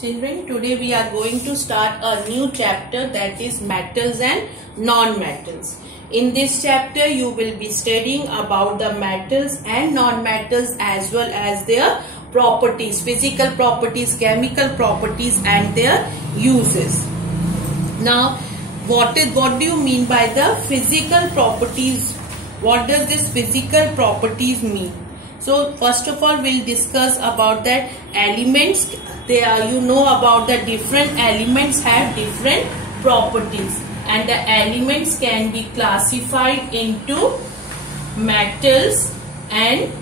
Children, today we are going to start a new chapter, that is metals and non-metals. In this chapter you will be studying about the metals and non-metals as well as their properties, physical properties, chemical properties and their uses. Now what do you mean by the physical properties? What does this physical properties mean? So first of all we'll discuss about that elements. They are, you know about the different elements have different properties, and the elements can be classified into metals and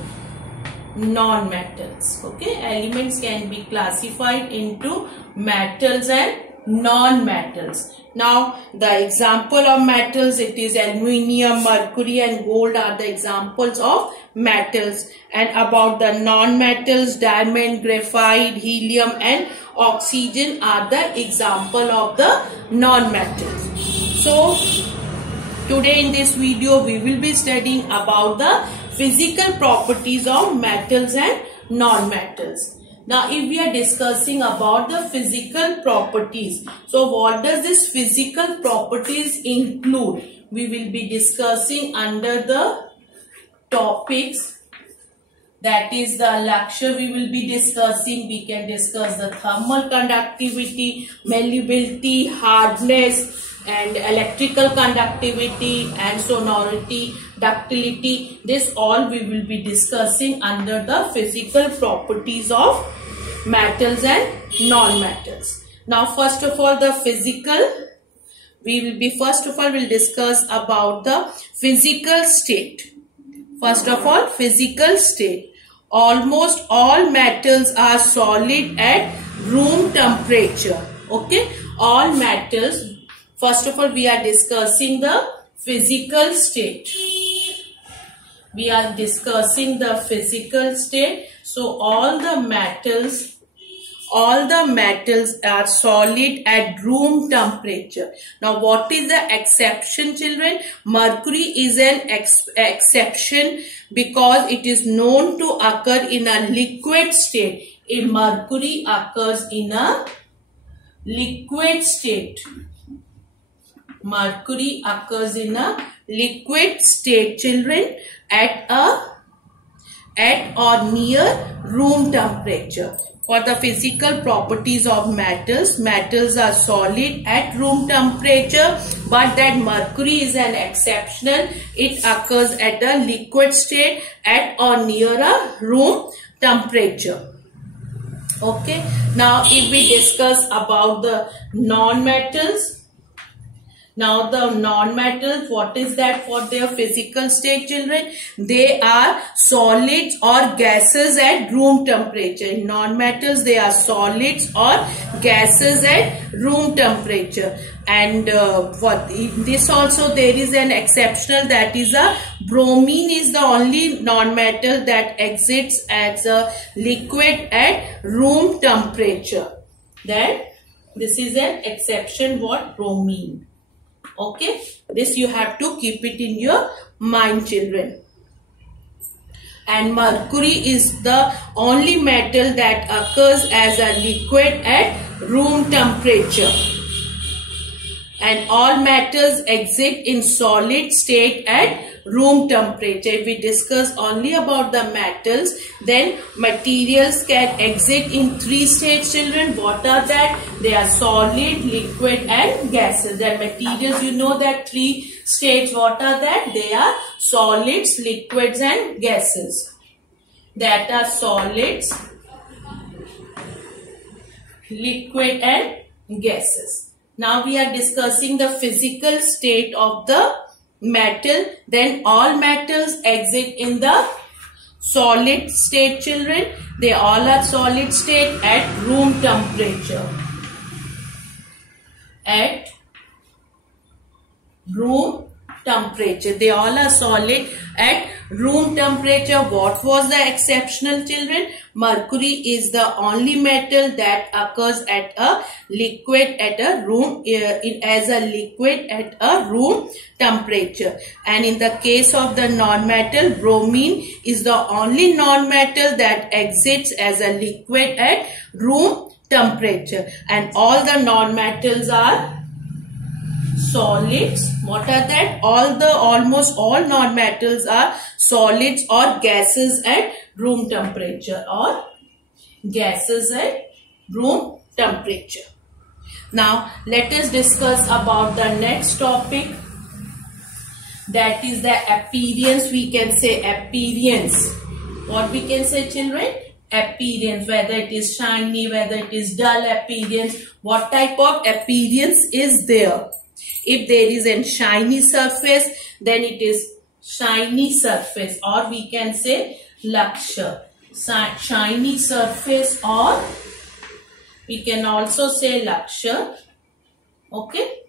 non-metals. Okay, elements can be classified into metals and non-metals. Now the example of metals, it is aluminium, mercury and gold are the examples of metals, and about the non-metals, diamond, graphite, helium and oxygen are the example of the non-metals. So today in this video we will be studying about the physical properties of metals and non-metals. Now if we are discussing about the physical properties, so what does this physical properties include? We will be discussing under the topics, that is the lecture we will be discussing. We can discuss the thermal conductivity, malleability, hardness and electrical conductivity and sonority, ductility. This all we will be discussing under the physical properties of metals and non-metals. Now first of all the physical, we'll discuss about the physical state. First of all, physical state. Almost all metals are solid at room temperature. Okay, all metals. First of all, we are discussing the physical state. We are discussing the physical state. So all the metals are solid at room temperature. Now what is the exception, children? Mercury is an exception because it is known to occur in a liquid state. If mercury occurs in a liquid state, mercury occurs in a liquid state, children, at or near room temperature. For the physical properties of metals, metals are solid at room temperature, but that mercury is an exceptional. It occurs at a liquid state at or near a room temperature. Okay. Now if we discuss about the non-metals. Now the non-metals, what is that for their physical state, children? They are solids or gases at room temperature. In non-metals, they are solids or gases at room temperature. And this also there is an exceptional, that is a bromine is the only non-metal that exists as a liquid at room temperature. That this is an exception, what? Bromine. Okay, this you have to keep it in your mind, children. And mercury is the only metal that occurs as a liquid at room temperature. And all metals exist in solid state at room temperature. If we discuss only about the metals, then materials can exist in three states, children. What are that? They are solid, liquid and gases. The materials, you know that three states, what are that? They are solids, liquids and gases. That are solids, liquid and gases. Now we are discussing the physical state of the metal. Then all metals exist in the solid state, children. They all are solid state at room temperature. At room temperature. They all are solid at room temperature. What was the exceptional, children? Mercury is the only metal that occurs at a liquid at a room as a liquid at a room temperature. And in the case of the non-metal, bromine is the only non-metal that exists as a liquid at room temperature, and all the non-metals are solids. What are that? Almost all non-metals are solids or gases at room temperature, Now let us discuss about the next topic, that is the appearance. We can say appearance. What we can say, children? Appearance, whether it is shiny, whether it is dull appearance, what type of appearance is there. If there is a shiny surface, then it is shiny surface, or we can say Laksha. Shiny surface, or we can also say Laksha. Okay.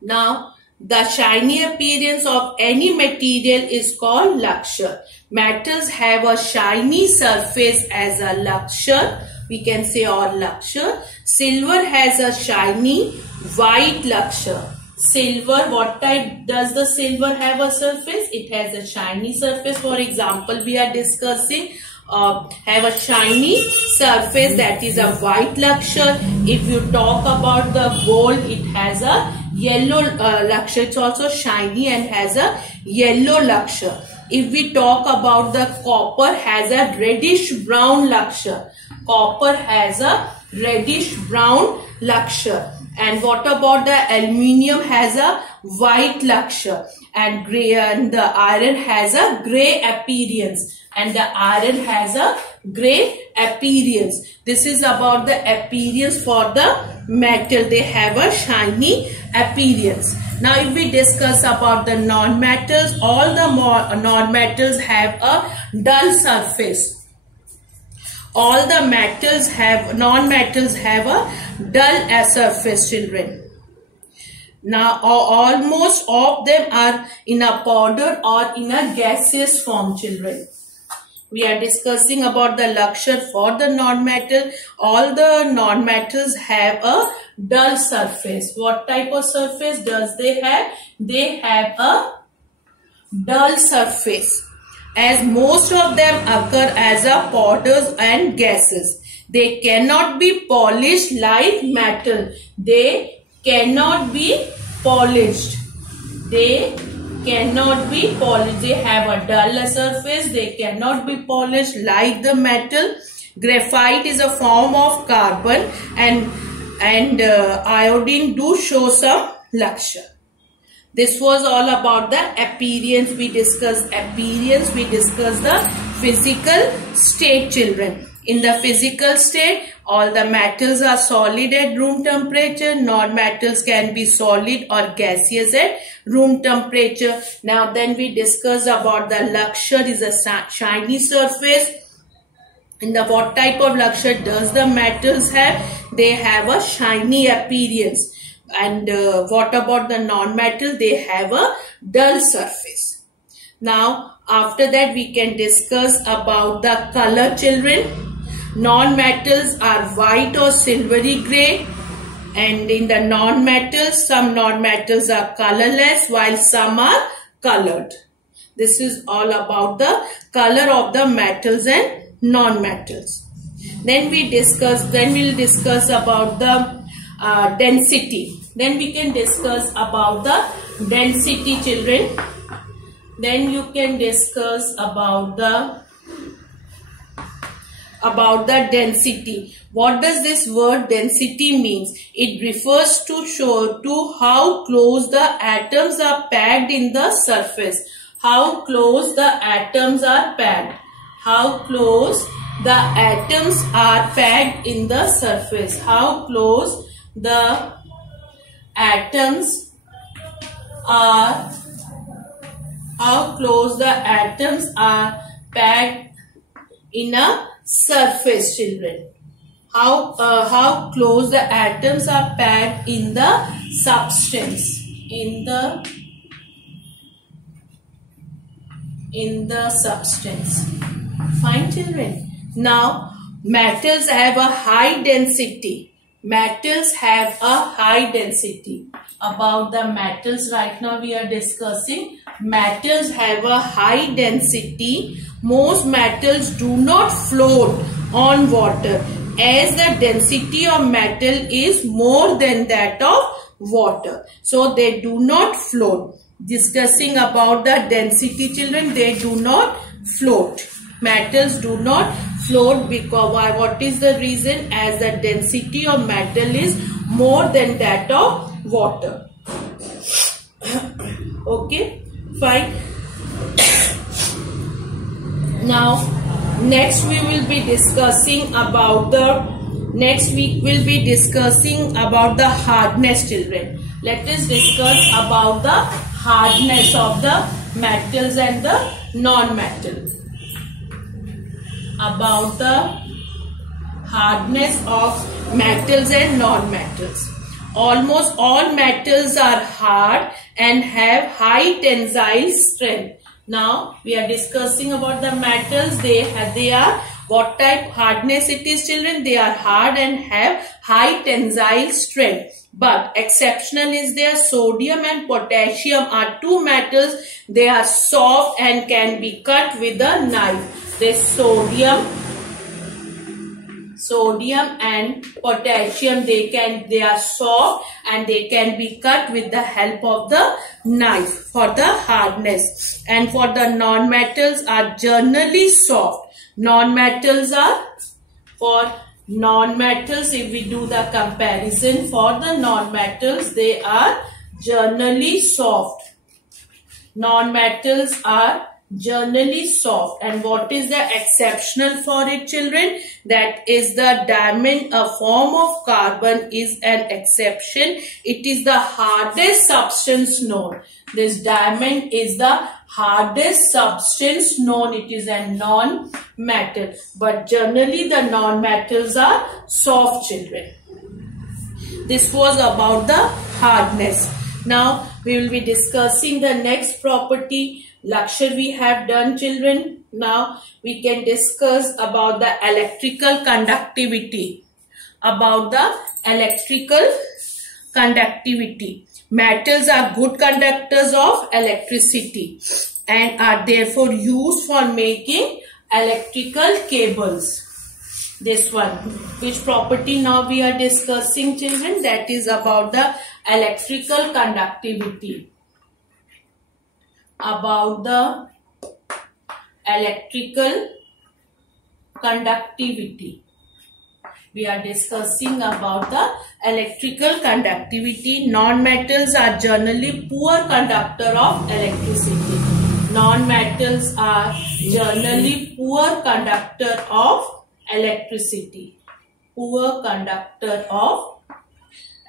Now, the shiny appearance of any material is called Laksha. Metals have a shiny surface as a Laksha, we can say, or Laksha. Silver has a shiny white Laksha. Silver, what type does the silver have a surface? It has a shiny surface. For example, we are discussing have a shiny surface, that is a white Laksha. If you talk about the gold, it has a yellow Laksha. It's also shiny and has a yellow Laksha. If we talk about the copper, has a reddish brown Laksha. Copper has a reddish brown Laksha. And what about the aluminium? Has a white Laksha. And grey, and the iron has a grey appearance. And the iron has a grey appearance. This is about the appearance for the metal. They have a shiny appearance. Now, if we discuss about the non-metals, all the non-metals have a dull surface. All the non-metals have a dull surface, children. Now, almost all of them are in a powder or in a gaseous form, children. We are discussing about the Laksha for the non-metal. All the non-metals have a dull surface. What type of surface does they have? They have a dull surface, as most of them occur as a powders and gases. They cannot be polished like metal. They cannot be polished. They cannot be polished. They have a dull surface. They cannot be polished like the metal. Graphite is a form of carbon, and iodine do show some Laksha. This was all about the appearance. We discussed appearance. We discussed the physical state, children. In the physical state, all the metals are solid at room temperature. Non-metals can be solid or gaseous at room temperature. Now then we discuss about the Laksha is a shiny surface. In the what type of Laksha does the metals have? They have a shiny appearance. And what about the non-metal? They have a dull surface. Now after that we can discuss about the color, children. Non-metals are white or silvery grey, and in the non-metals, some non-metals are colorless while some are colored. This is all about the color of the metals and non-metals. Then we'll discuss about the density. Then we can discuss about the density, children. Then you can discuss about the density. What does this word density means? It refers to how close the atoms are packed in the surface. How close the atoms are packed. How close the atoms are packed in the surface. How close the atoms are packed in a surface, children. How close the atoms are packed in the substance. In the substance. Fine, children. Now metals have a high density. Metals have a high density. About the metals right now we are discussing. Metals have a high density. Most metals do not float on water. as the density of metal is more than that of water. So they do not float. Discussing about the density, children, they do not float. Metals do not float because why? What is the reason? As the density of metal is more than that of water. Okay, fine. Now, next we will be discussing about the hardness, children. Let us discuss about the hardness of the metals and the non-metals. About the hardness of metals and non-metals. Almost all metals are hard and have high tensile strength. Now we are discussing about the metals. They are what type hardness it is, children? They are hard and have high tensile strength. But exceptional is their sodium and potassium are two metals. They are soft and can be cut with a knife. This sodium and potassium, they are soft and they can be cut with the help of the knife for the hardness. And for the non-metals are generally soft. Non-metals, if we do the comparison for the non-metals, they are generally soft. Non-metals are generally soft. And what is the exceptional for it, children? That is the diamond, a form of carbon, is an exception. It is the hardest substance known. This diamond is the hardest substance known. It is a non-metal. But generally the non-metals are soft, children. This was about the hardness. Now we will be discussing the next property. Lecture we have done, children. Now we can discuss about the electrical conductivity. About the electrical conductivity. Metals are good conductors of electricity and are therefore used for making electrical cables. This one, which property now we are discussing, children? That is about the electrical conductivity. About the electrical conductivity. We are discussing about the electrical conductivity. Non-metals are generally poor conductor of electricity. Non-metals are generally poor conductor of electricity. Poor conductor of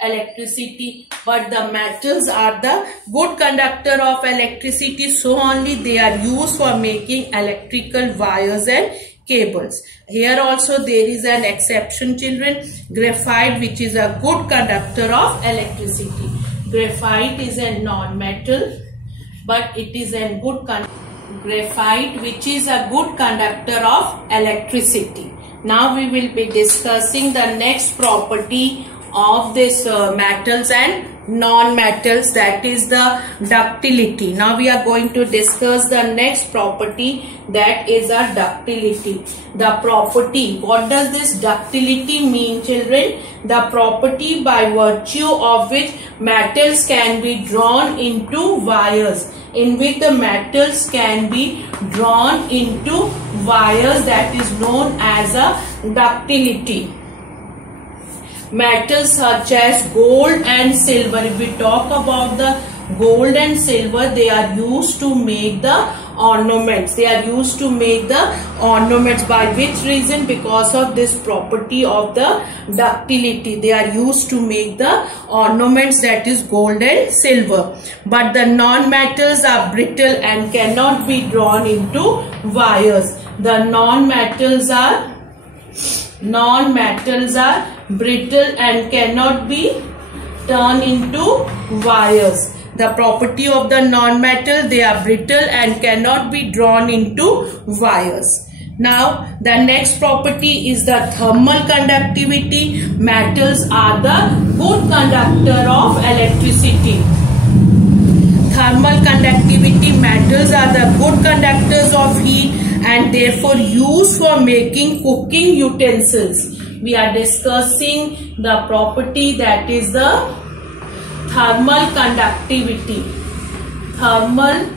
electricity, but the metals are the good conductor of electricity, so only they are used for making electrical wires and cables. Here also there is an exception, children. Graphite, which is a good conductor of electricity. Graphite is a non-metal, but it is a good graphite, which is a good conductor of electricity. Now we will be discussing the next property of this metals and non-metals, that is the ductility. Now we are going to discuss the next property, that is a ductility. The property, what does this ductility mean, children? The property by virtue of which metals can be drawn into wires, in which the metals can be drawn into wires, that is known as a ductility. Metals such as gold and silver, if we talk about the gold and silver, they are used to make the ornaments. They are used to make the ornaments. By which reason? Because of this property of the ductility. They are used to make the ornaments, that is gold and silver. But the non-metals are brittle and cannot be drawn into wires. The non-metals are brittle and cannot be turned into wires. The property of the non-metal, they are brittle and cannot be drawn into wires. Now the next property is the thermal conductivity. Metals are the good conductor of electricity. Thermal conductivity, metals are the good conductors of heat and therefore used for making cooking utensils. we are discussing the property that is the thermal conductivity. Thermal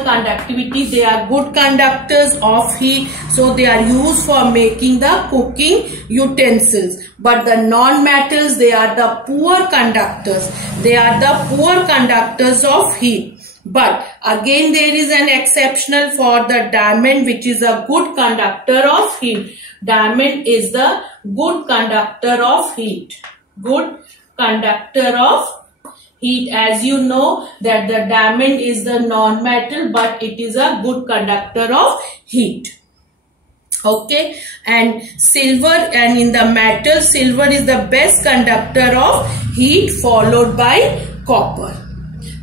conductivity, they are good conductors of heat, so they are used for making the cooking utensils. But the non-metals, they are the poor conductors. They are the poor conductors of heat. But again there is an exceptional for the diamond, which is a good conductor of heat. Diamond is the good conductor of heat. Good conductor of heat. As you know that the diamond is the non-metal, but it is a good conductor of heat. Okay, and silver, and in the metal, silver is the best conductor of heat, followed by copper.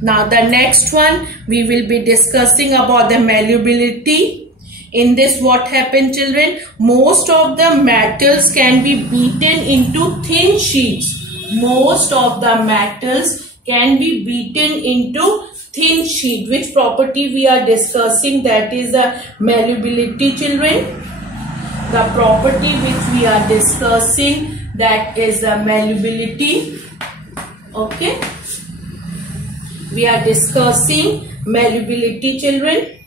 Now the next one we will be discussing about the malleability. In this, what happens, children? Most of the metals can be beaten into thin sheets. Most of the metals can be beaten into thin sheet. Which property we are discussing? That is the malleability, children. The property which we are discussing, that is the malleability. Okay. We are discussing malleability, children.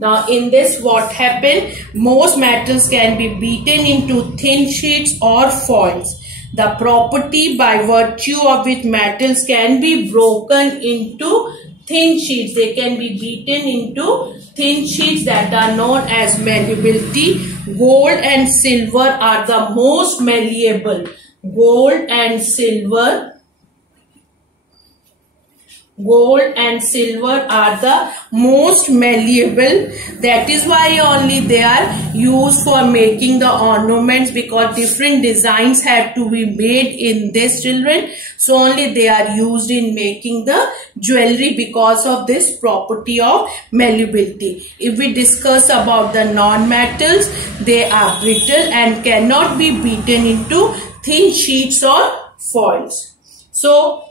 Now in this, what happened? Most metals can be beaten into thin sheets or foils. The property by virtue of which metals can be broken into thin sheets. They can be beaten into thin sheets, that are known as malleability. Gold and silver are the most malleable. Gold and silver are the most malleable. That is why only they are used for making the ornaments, because different designs have to be made in this, children. So only they are used in making the jewelry because of this property of malleability. If we discuss about the non-metals, they are brittle and cannot be beaten into thin sheets or foils. So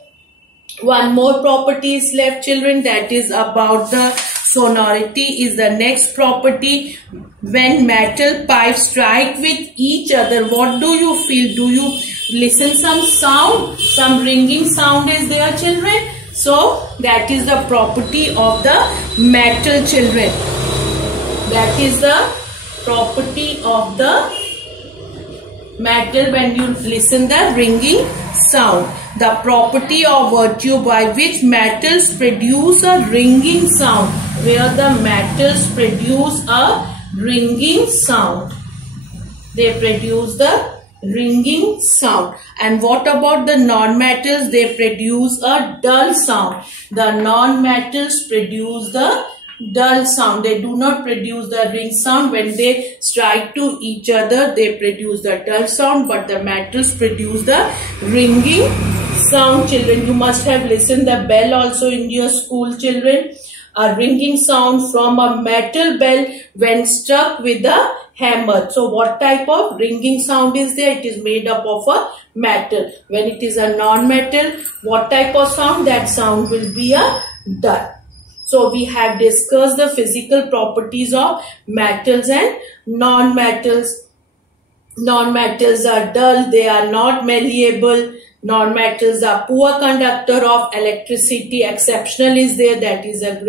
one more property is left, children, that is about the sonority is the next property. When metal pipes strike with each other, what do you feel? Do you listen some sound? Some ringing sound is there, children. So that is the property of the metal, children. That is the property of the metal when you listen the ringing sound. The property or virtue by which metals produce a ringing sound, where the metals produce a ringing sound. They produce the ringing sound. And what about the non-metals? They produce a dull sound. The non-metals produce the dull sound. They do not produce the ring sound. When they strike to each other, they produce the dull sound, but the metals produce the ringing sound, children. You must have listened the bell also in your school, children. A ringing sound from a metal bell when struck with a hammer. So what type of ringing sound is there? It is made up of a metal. When it is a non-metal, what type of sound? That sound will be a dull. So we have discussed the physical properties of metals and non-metals. Non-metals are dull, they are not malleable. Non-metals are poor conductor of electricity. Exceptional is there, that is a